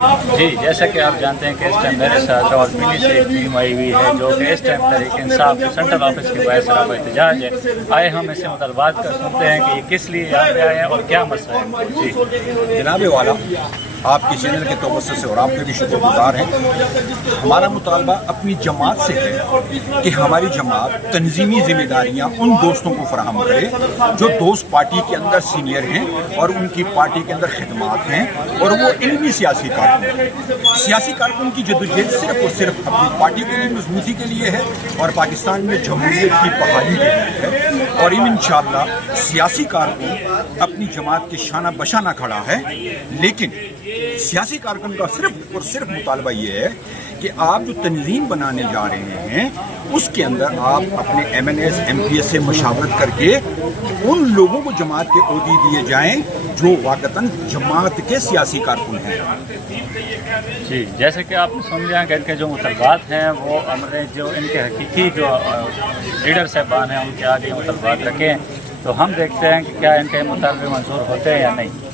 جی جیسا کہ آپ جانتے ہیں کہ اس ٹائم میرے ساتھ اور پنڈی سے ایک ٹیم آئی ہوئی ہے جو کہ اس time Tehreek Insaf central office کے باعث رابطہ احتجاج ہے. آئے ہم اس سے مطالبات کر سنتے ہیں کہ یہ کس لیے یہاں پہ آئے ہیں اور کیا مسئلہ ہے. جی جناب والا، آپ کے چینل کے توسط سے اور آپ کے بھی شکر گزار ہیں. ہمارا مطالبہ اپنی جماعت سے ہے کہ ہماری جماعت تنظیمی ذمہ داریاں ان دوستوں کو فراہم کرے جو دوست پارٹی کے اندر سینئر ہیں اور ان کی پارٹی کے اندر خدمات ہیں اور وہ علمی سیاسی کارکن ہیں. سیاسی کارکن کی جدوجہد صرف اور صرف اپنی پارٹی کے لیے مضبوطی کے لیے ہے اور پاکستان میں جمہوریت کی بحالی کے لیے ہے. اور انشاءاللہ سیاسی کارکن اپنی جماعت کے شانہ بشانہ کھڑا ہے. لیکن سیاسی کارکن کا صرف اور صرف مطالبہ یہ ہے کہ آپ جو تنظیم بنانے جا رہے ہیں اس کے اندر آپ اپنے M N S M P S سے مشاورت کر کے ان لوگوں کو جماعت کے عہدے دیے جائیں جو واقعتاً جماعت کے سیاسی کارکن ہیں. جی جیسے کہ آپ نے سن لیا کہ ان کے جو مطالبات ہیں وہ ہمارے جو ان کے حقیقی جو لیڈر صاحبان ہیں ان کے آگے مطالبات رکھیں تو ہم دیکھتے ہیں کہ کیا ان کے مطالبے منظور ہوتے ہیں یا نہیں.